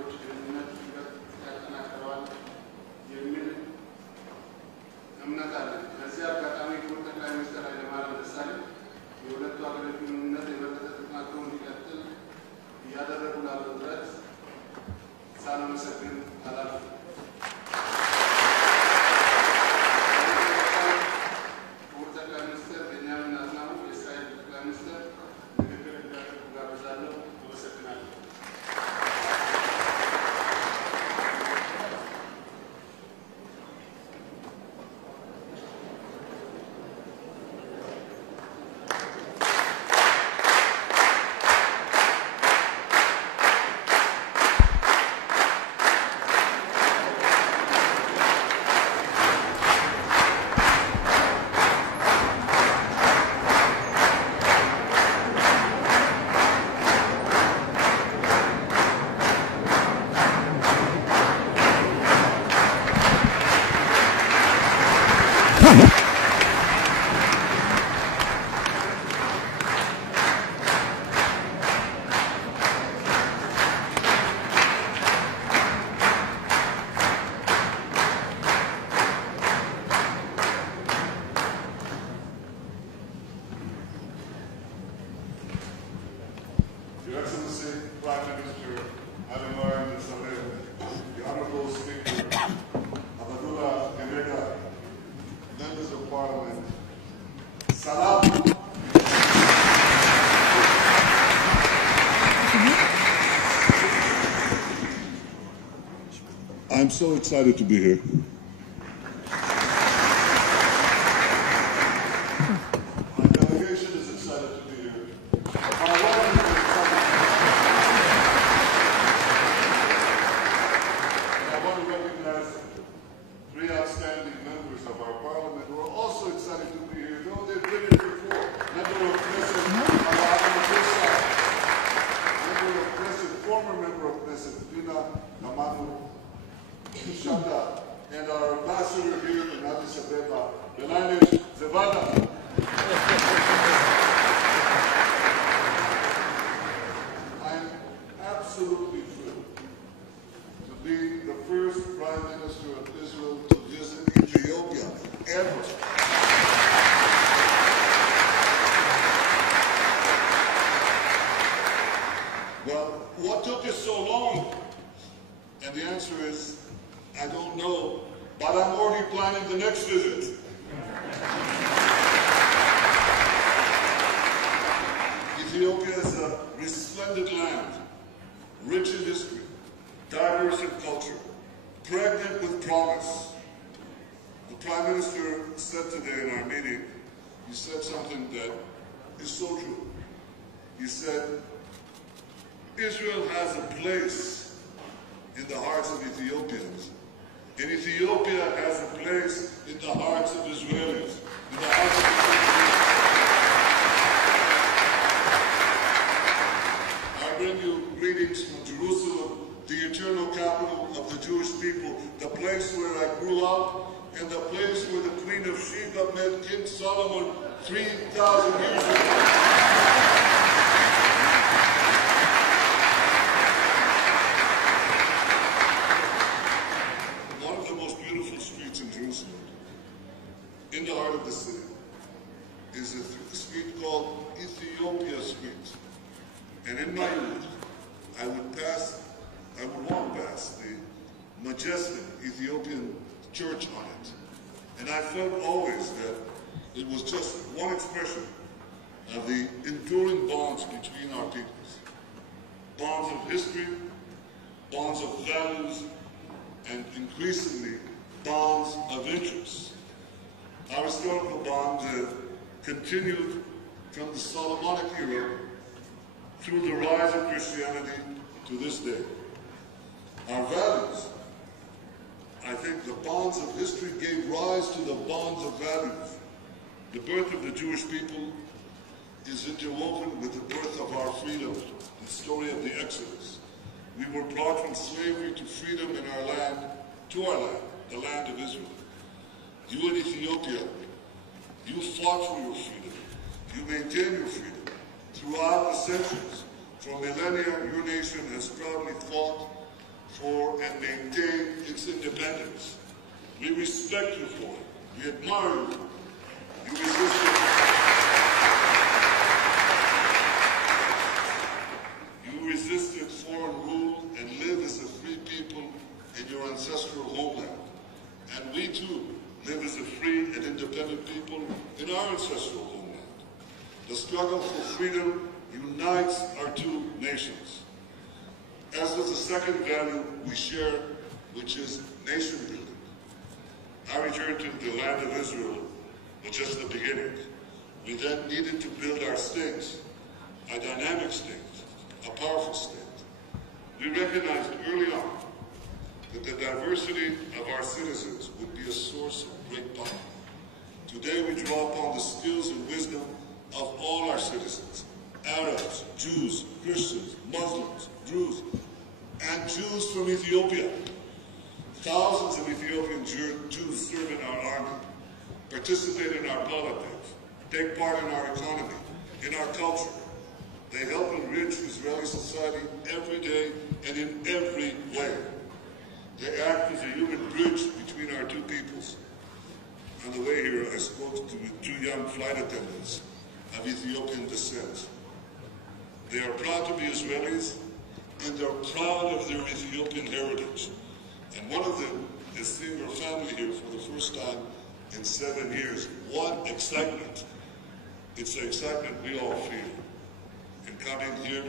ሀገሮች ግንኙነት ያጠናክረዋል የሚል እምነት አለ። በዚህ አጋጣሚ ክቡር ጠቅላይ ሚኒስትር ኃይለማርያም ደሳለኝ የሁለቱ ሀገሮች ግንኙነት የበለጠ ተጠናክሮ እንዲቀጥል እያደረጉ ላለው ጥረት ሳላመሰግን አላልፍም። ክቡር ጠቅላይ ሚኒስትር ቢንያምን አዝናሙ የእስራኤል ጠቅላይ ሚኒስትር ንግግር እንዲያደርጉ ጋብዛለሁ። አመሰግናለሁ። Your Excellency, Prime Minister Ademar Netanyahu, the Honorable Speaker, Abdullah Gemega, members of Parliament, Salam. I'm so excited to be here. My delegation is excited to be here. I want to recognize three outstanding members of our Parliament who are also excited to be here, though they've been here before. Member of Knesset, former member of Knesset, Pina Namanu Shanda, and our ambassador here in Addis Ababa, Belanish Zevada. I'm absolutely thrilled to be the first Prime Minister of Israel to visit Ethiopia ever. Well, what took us so long? And the answer is, I don't know, but I'm already planning the next visit. Ethiopia is a resplendent land, rich in history, diverse in culture, pregnant with promise. The Prime Minister said today in our meeting, he said something that is so true. He said, Israel has a place in the hearts of Ethiopians. And Ethiopia has a place in the hearts of Israelis. In the hearts of Israelis. I bring you greetings from Jerusalem, the eternal capital of the Jewish people, the place where I grew up, and the place where the Queen of Sheba met King Solomon 3,000 years ago. In the heart of the city is a street called Ethiopia Street. And in my youth, I would walk past the majestic Ethiopian church on it. And I felt always that it was just one expression of the enduring bonds between our peoples. Bonds of history, bonds of values, and increasingly, bonds of interest. Our historical bond continued from the Solomonic era through the rise of Christianity to this day. Our values, I think the bonds of history gave rise to the bonds of values. The birth of the Jewish people is interwoven with the birth of our freedom, the story of the Exodus. We were brought from slavery to freedom in our land, to our land, the land of Israel. You in Ethiopia, you fought for your freedom. You maintain your freedom. Throughout the centuries, for millennia, your nation has proudly fought maintain its independence. We respect you for it. We admire you. You resisted foreign rule and live as a free people in your ancestral homeland. And we too live as a free and independent people in our ancestral homeland. The struggle for freedom unites our two nations. As does the second value we share, which is nation building. Our return to the land of Israel was just the beginning. We then needed to build our state, a dynamic state, a powerful state. We recognized early on that the diversity of our citizens would be a source of great power. Today we draw upon the skills and wisdom of all our citizens, Arabs, Jews, Christians, Muslims, Druze, and Jews from Ethiopia. Thousands of Ethiopian Jews serve in our army, participate in our politics, take part in our economy, in our culture. They help enrich Israeli society every day and in every way. They act as a human bridge between our two peoples. On the way here, I spoke to two young flight attendants of Ethiopian descent. They are proud to be Israelis, and they're proud of their Ethiopian heritage. And one of them is seeing her family here for the first time in 7 years. What excitement! It's the excitement we all feel in coming here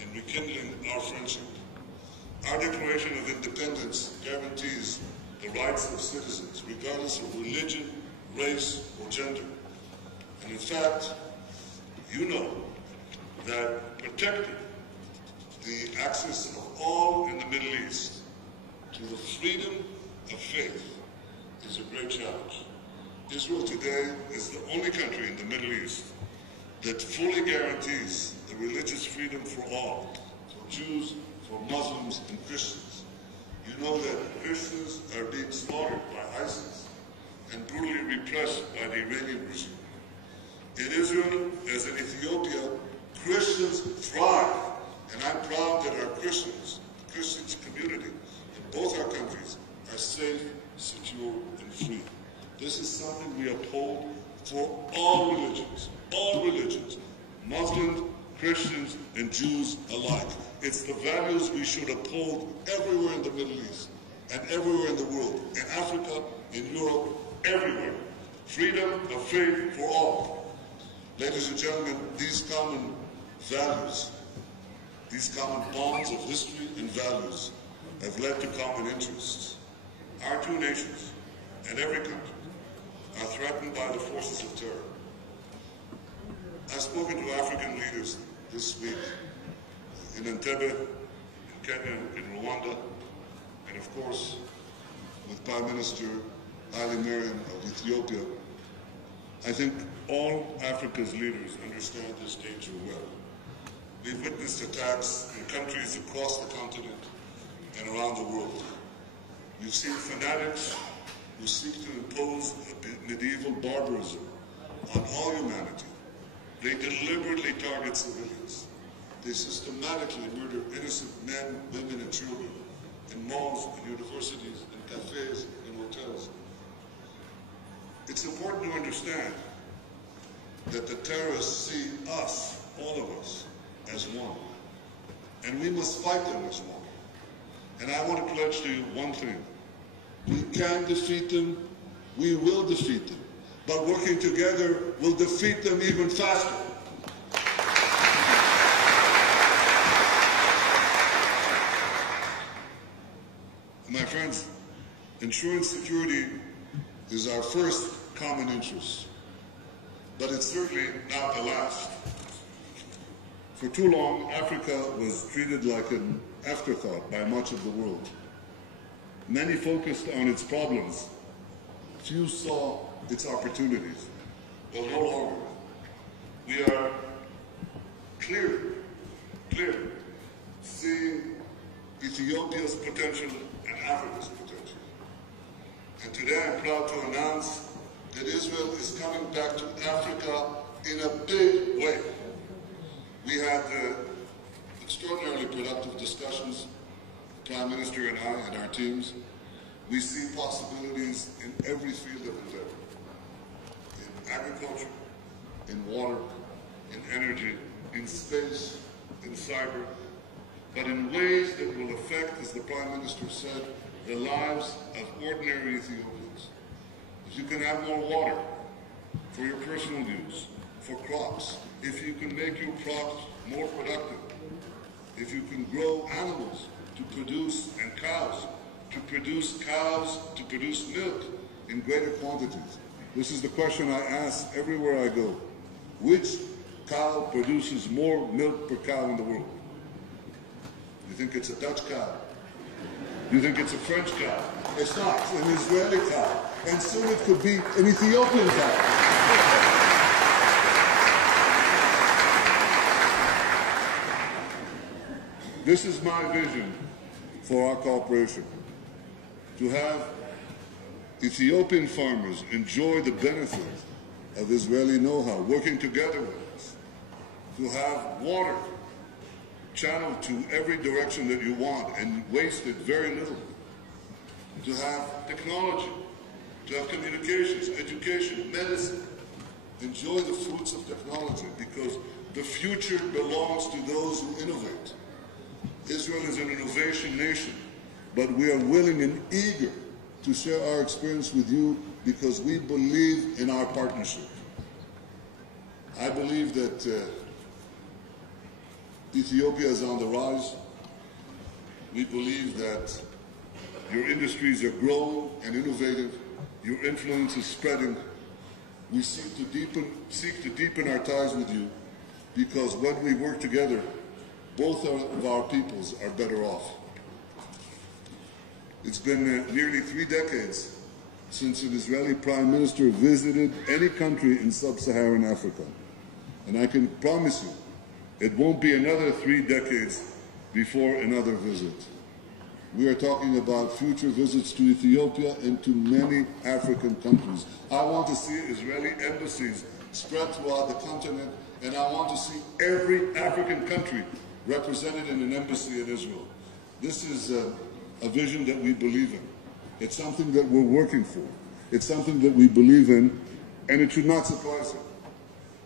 and rekindling our friendship. Our Declaration of Independence guarantees the rights of citizens, regardless of religion, race, or gender. And in fact, you know that protecting the access of all in the Middle East to the freedom of faith is a great challenge. Israel today is the only country in the Middle East that fully guarantees the religious freedom for all, for Jews, for Muslims, and Christians. You know that Christians are being slaughtered by ISIS and brutally repressed by the Iranian regime. In Israel, as in Ethiopia, Christians thrive, and I'm proud that our Christians, the Christian community in both our countries, are safe, secure, and free. This is something we uphold for all religions, Muslims, Christians, and Jews alike. It's the values we should uphold everywhere in the Middle East and everywhere in the world, in Africa, in Europe, everywhere. Freedom of faith for all. Ladies and gentlemen, these common values, these common bonds of history and values have led to common interests. Our two nations and every country are threatened by the forces of terror. I've spoken to African leaders this week in Entebbe, in Kenya, in Rwanda, and of course with Prime Minister Mariam of Ethiopia. I think all Africa's leaders understand this danger well. We've witnessed attacks in countries across the continent and around the world. We've seen fanatics who seek to impose medieval barbarism on all humanity. They deliberately target civilians. They systematically murder innocent men, women, and children in malls, in universities, in cafes, in hotels. It's important to understand that the terrorists see us, all of us, as one. And we must fight them as one. And I want to pledge to you one thing. We can defeat them, we will defeat them. But working together will defeat them even faster. My friends, ensuring security is our first common interest, but it's certainly not the last. For too long, Africa was treated like an afterthought by much of the world. Many focused on its problems. Few saw its opportunities. Well, no longer. We are clear, seeing Ethiopia's potential and Africa's potential. And today I'm proud to announce that Israel is coming back to Africa in a big way. We had extraordinarily productive discussions Prime Minister and I and our teams, we see possibilities in every field of endeavor. In agriculture, in water, in energy, in space, in cyber, but in ways that will affect, as the Prime Minister said, the lives of ordinary Ethiopians. If you can have more water for your personal use, for crops, if you can make your crops more productive, if you can grow animals to produce, and cows to produce milk in greater quantities. This is the question I ask everywhere I go. Which cow produces more milk per cow in the world? You think it's a Dutch cow? You think it's a French cow? It's not. It's an Israeli cow. And soon it could be an Ethiopian cow. This is my vision for our cooperation. To have Ethiopian farmers enjoy the benefits of Israeli know-how, working together with us. To have water channeled to every direction that you want and wasted very little. To have technology, to have communications, education, medicine. Enjoy the fruits of technology because the future belongs to those who innovate. Israel is an innovation nation, but we are willing and eager to share our experience with you because we believe in our partnership. I believe that Ethiopia is on the rise. We believe that your industries are growing and innovative. Your influence is spreading. We seek to deepen our ties with you because when we work together, both of our peoples are better off. It's been nearly 3 decades since an Israeli Prime Minister visited any country in sub-Saharan Africa. And I can promise you, it won't be another 3 decades before another visit. We are talking about future visits to Ethiopia and to many African countries. I want to see Israeli embassies spread throughout the continent, and I want to see every African country represented in an embassy in Israel. This is a vision that we believe in. It's something that we're working for. It's something that we believe in, and it should not surprise you.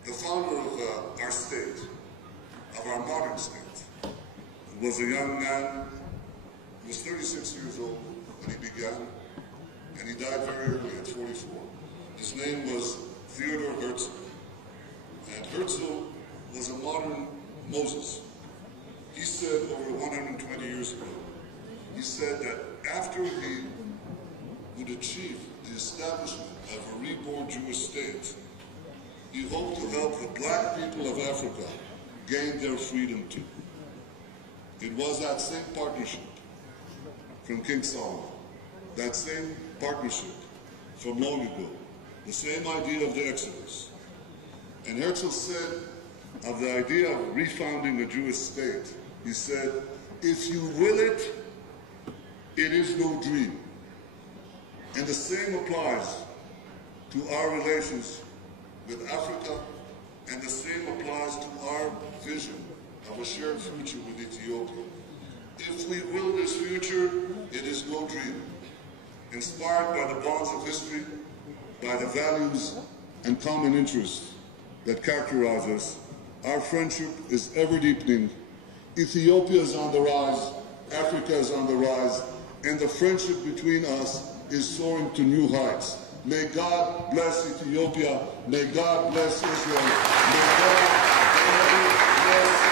The founder of our state, of our modern state, was a young man. He was 36 years old when he began, and he died very early at 44. His name was Theodore Herzl. And Herzl was a modern Moses. He said over 120 years ago, he said that after he would achieve the establishment of a reborn Jewish state, he hoped to help the black people of Africa gain their freedom too. It was that same partnership from King Solomon, that same partnership from long ago, the same idea of the Exodus. And Herzl said of the idea of refounding a Jewish state, he said, if you will it, it is no dream. And the same applies to our relations with Africa, and the same applies to our vision of a shared future with Ethiopia. If we will this future, it is no dream. Inspired by the bonds of history, by the values and common interests that characterize us, our friendship is ever deepening. Ethiopia is on the rise, Africa is on the rise, and the friendship between us is soaring to new heights. May God bless Ethiopia. May God bless Israel. May God bless